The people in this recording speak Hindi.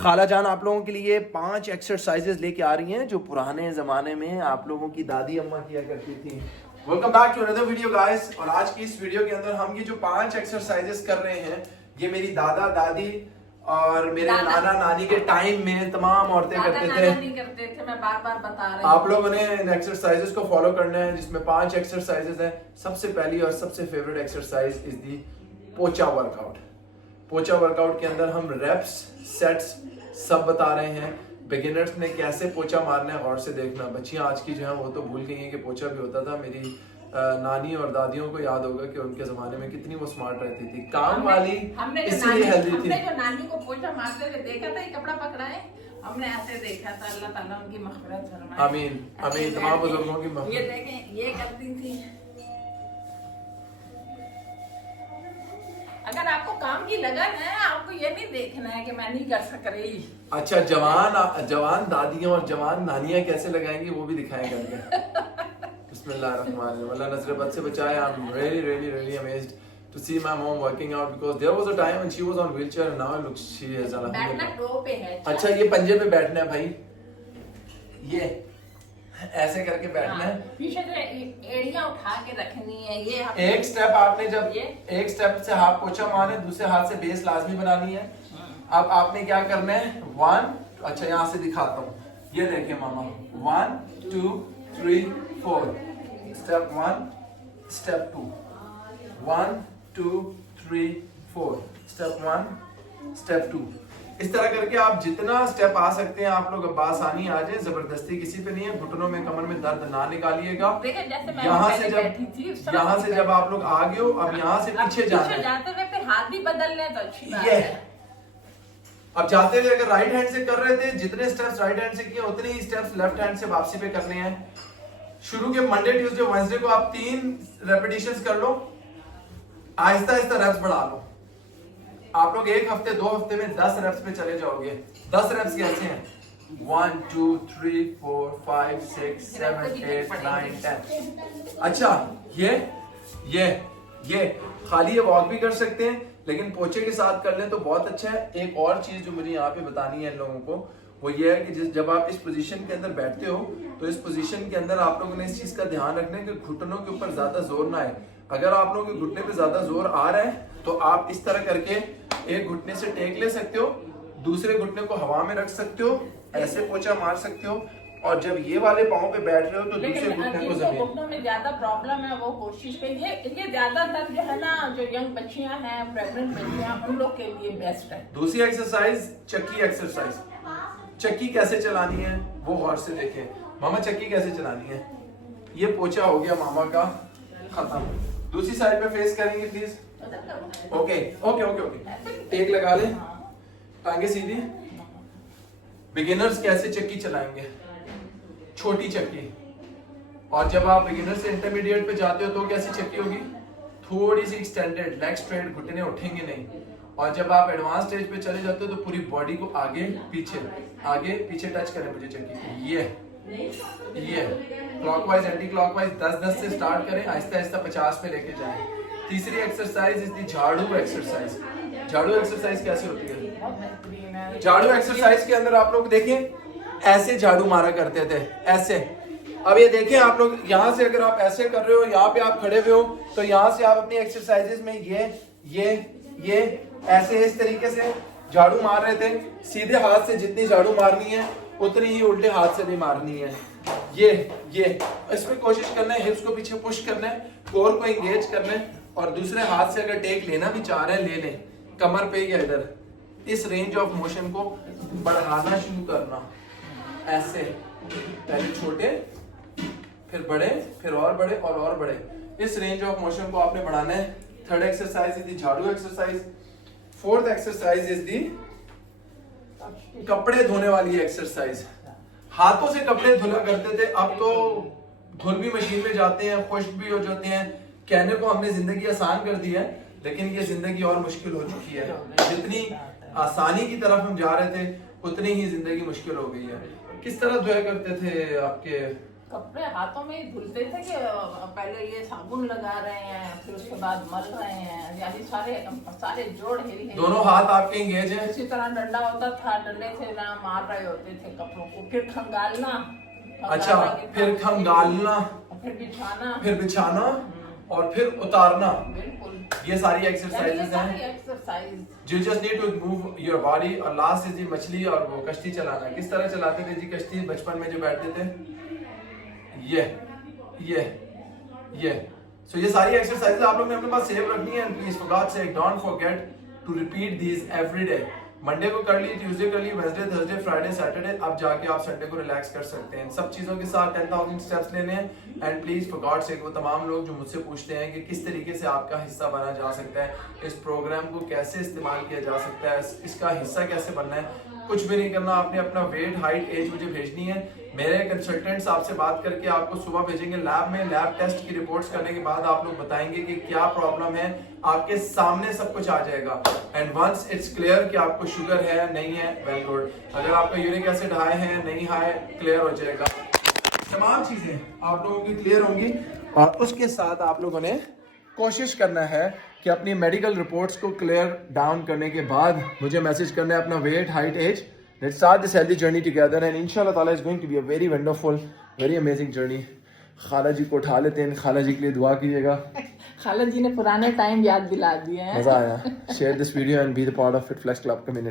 खाला जान आप लोगों के लिए 5 एक्सरसाइजेस लेके आ रही हैं जो पुराने जमाने में आप लोगों की दादी अम्मा किया करती थी। Welcome back to another video guys. और आज की इस वीडियो के अंदर हम ये जो 5 एक्सरसाइजेस कर रहे हैं, ये मेरी दादा दादी और मेरे नाना नानी के टाइम में तमाम औरतें करते थे। नहीं करते थे, मैं बार बार बता रही हूं। आप लोगों ने इन एक्सरसाइजेस को फॉलो करना है, जिसमें 5 एक्सरसाइजेस हैं। सबसे पहली और सबसे फेवरेट एक्सरसाइज इज दी पोचा वर्कआउट। पोचा वर्कआउट के अंदर हम रेप्स, सेट्स सब बता रहे हैं। बिगिनर्स ने कैसे पोचा मारना है गौर से देखना। बच्चियां आज की जो है वो तो भूल गई हैं कि पोचा भी होता था। मेरी नानी और दादियों को याद होगा कि उनके जमाने में कितनी वो स्मार्ट रहती थी, काम वाली, इसीलिए हेल्दी थी। हमने जो नानी को पोचा मारते हुए देखा था, ये कपड़ा पकड़ा है, हमने ऐसे देखा था। अल्लाह ताला उनकी मग़फ़िरत फरमाए। आमीन आमीन, तमाम बुजुर्गों की मग़फ़िरत। ये देखें, ये करती थी। अगर आपको काम की लगन है, आपको ये नहीं देखना है कि मैं नहीं कर सक रही। अच्छा, जवान दादियां और जवान नानियां कैसे लगाएंगी वो भी दिखाएं करके। बिस्मिल्लाहिर्रहमानिर्रहीम। अल्लाह नजर बद से बचाए। I am really amazed to see my mom working out because there was a time when she was on wheelchair and now look she is बैठना टो पे है। अच्छा, ये पंजे पे बैठना है भाई, ये ऐसे करके बैठना है। पीछे से एड़ियां उठा के रखनी है। ये एक स्टेप आपने जब एक स्टेप से हाथ पोछा मारना है, दूसरे हाथ से बेस लाजमी बनानी है। अब आपने क्या करना है, 1, अच्छा यहाँ से दिखाता हूँ, ये देखिए मामा, 1 2 3 4, स्टेप 1, स्टेप 2, 1 2 3 4, स्टेप 1, स्टेप 2। इस तरह करके आप जितना स्टेप आ सकते हैं आप लोग बासानी आ जाए। जबरदस्ती किसी पे नहीं है। घुटनों में, कमर में दर्द ना निकालिएगा। यहाँ से जब आप लोग आ गए हो, अब यहाँ से पीछे जाना है। जाते हुए फिर हाथ भी बदल लें तो अच्छी बात है। अब जाते हुए अगर राइट हैंड से कर रहे थे, जितने स्टेप्स राइट हैंड से किए उतने ही स्टेप्स लेफ्ट हैंड से वापसी पे करने हैं। शुरू के मंडे, ट्यूसडे, वेडनेसडे को आप 3 रेपिटेशंस कर लो। आहिस्ता आहिस्ता रेप्स बढ़ा लो। आप लोग 1 हफ्ते 2 हफ्ते में 10 रेप्स पे चले जाओगे। 10 रेप्स कैसे हैं, 1 2 3 4 5 6 7 8 9 10। अच्छा, ये खाली ये वॉक भी कर सकते हैं, लेकिन पोछे के साथ कर लें तो बहुत अच्छा है। एक और चीज जो मुझे यहाँ पे बतानी है इन लोगों को, वो ये है कि जब आप इस पोजीशन के अंदर बैठते हो तो इस पोजीशन के अंदर आप लोगों ने इस चीज का ध्यान रखना है कि घुटनों के ऊपर ज्यादा जोर ना आए। अगर आप लोगों के घुटने पे ज्यादा जोर आ रहा है तो आप इस तरह करके एक घुटने से टेक ले सकते हो, दूसरे घुटने को हवा में रख सकते हो, ऐसे पोछा मार सकते हो। और जब ये वाले पाँव पे बैठ रहे हो तो दूसरे घुटने को जमीन। घुटनों में ज्यादा प्रॉब्लम है, वो कोशिश करिए। ये ज्यादातर जो है ना, जो यंग बच्चियां हैं, प्रेग्नेंट बच्चियां, उन लोग के लिए बेस्ट है। दूसरी एक्सरसाइज चक्की एक्सरसाइज। चक्की कैसे चलानी है वो गौर से देखें। मामा चक्की कैसे चलानी है। ये पोछा हो गया मामा का खत्म। दूसरी साइड पे फेस करेंगे please. Okay okay okay okay, टेक लगा ले, टांगे सीधी। बिगिनर्स कैसे चक्की चलाएंगे, छोटी चक्की। और जब आप बिगिनर से इंटरमीडिएट पे जाते हो तो कैसी चक्की होगी, थोड़ी सी एक्सटेंडेड, लेग स्ट्रेट, घुटने उठेंगे नहीं। और जब आप एडवांस स्टेज पे चले जाते हो तो पूरी बॉडी को आगे पीछे टच करें मुझे चक्की को। ये क्लॉकवाइज एंटी क्लॉकवाइज 10-10 से स्टार्ट करें, आहिस्ता आहिस्ता 50 पे लेके जाएं। तीसरी एक्सरसाइज इज दी झाड़ू एक्सरसाइज। झाड़ू एक्सरसाइज कैसे होती है, झाड़ू एक्सरसाइज के अंदर आप लोग देखें ऐसे झाड़ू मारा करते थे, ऐसे। अब ये देखें आप लोग, यहाँ से अगर आप ऐसे कर रहे हो, यहाँ पे आप खड़े हुए हो, तो यहाँ से आप अपनी एक्सरसाइजेस में ये ऐसे इस तरीके से झाड़ू मार रहे थे। सीधे हाथ से जितनी झाड़ू मारनी है उतनी ही उल्टे हाथ से भी मारनी है। ये इसमें कोशिश करना है, हिप्स को पीछे पुश करना है, कोर को एंगेज करना है। और दूसरे हाथ से अगर टेक लेना भी चाह रहे हैं ले लें, कमर पे या इधर। इस रेंज ऑफ मोशन को बढ़ाना शुरू करना, ऐसे पहले छोटे, फिर बड़े, फिर और बड़े और बड़े। इस रेंज ऑफ मोशन को आपने बढ़ाना है। थर्ड एक्सरसाइज इज दी झाड़ू exercise. Fourth exercise is the कपड़े धोने वाली एक्सरसाइज। हाथों से कपड़े धुला करते थे, अब तो धुल भी मशीन में जाते हैं, खुश्क भी हो जाते हैं। कहने को हमने जिंदगी आसान कर दी है, लेकिन ये जिंदगी और मुश्किल हो चुकी है। जितनी आसानी की तरफ हम जा रहे थे उतनी ही जिंदगी मुश्किल हो गई है। किस तरह धोया करते थे आपके कपड़े हाथों में ही धुलते थे कि पहले ये साबुन लगा रहे हैं फिर उसके बाद मल रहे हैं, यानी सारे जोड़ हिल हिल। दोनों हाथ आपके इंगेज हैं? इसी तरह डंडा होता था, डंडे से ना मार रहे होते थे कपड़ों को, फिर खंगालना। अच्छा, फिर खंगालना, फिर बिछाना और फिर उतारना। बिल्कुल, ये सारी एक्सरसाइजेज हैं। Exercise You just need to move your body। और लास्ट है जी मछली और वो कश्ती चलाना। किस तरह चलाते थे जी कश्ती बचपन में जो बैठते थे? ये सो ये सारी एक्सरसाइजेज आप लोग ने अपने पास सेव रखनी है। Please for God sake don't forget to repeat these every day. Monday को कर ली, ट्यूसडे कर ली, वेडनेसडे, थर्सडे, फ्राइडे, सैटरडे। अब जाके आप संडे को रिलैक्स कर सकते हैं। इन सब चीजों के साथ 10,000 स्टेप्स लेने हैं। एंड प्लीज फॉर गॉड सेक वो तमाम लोग जो मुझसे पूछते हैं कि किस तरीके से आपका हिस्सा बना जा सकता है, इस प्रोग्राम को कैसे इस्तेमाल किया जा सकता है, इसका हिस्सा कैसे बनना है, कुछ भी नहीं करना। आपने अपना वेट, हाइट, एज मुझे भेजनी है। मेरे कंसल्टेंट्स आपसे बात करके आपको सुबह भेजेंगे लैब में। लैब टेस्ट की रिपोर्ट्स करने के बाद आप लोग बताएंगे कि क्या प्रॉब्लम है, आपके सामने सब कुछ आ जाएगा। एंड वंस इट्स क्लियर कि आपको शुगर है नहीं है, वेल गुड। अगर आपका यूरिक एसिड हाई है नहीं हाई, क्लियर हो जाएगा। तमाम चीजें आप लोगों की क्लियर होंगी। और उसके साथ आप लोगों ने कोशिश करना है कि अपनी मेडिकल रिपोर्ट्स को क्लियर डाउन करने के बाद मुझे मैसेज करना है अपना weight, height, age. Let's start this healthy journey together and inshallah ta'ala is going to be a very wonderful, very amazing journey। खाला जी को उठा लेते हैं, खाला जी के लिए दुआ कीजिएगा। खाला जी ने पुराने टाइम याद दिला दिए हैं। मजा आया। Share this video and be the part of Fit Flex Club community।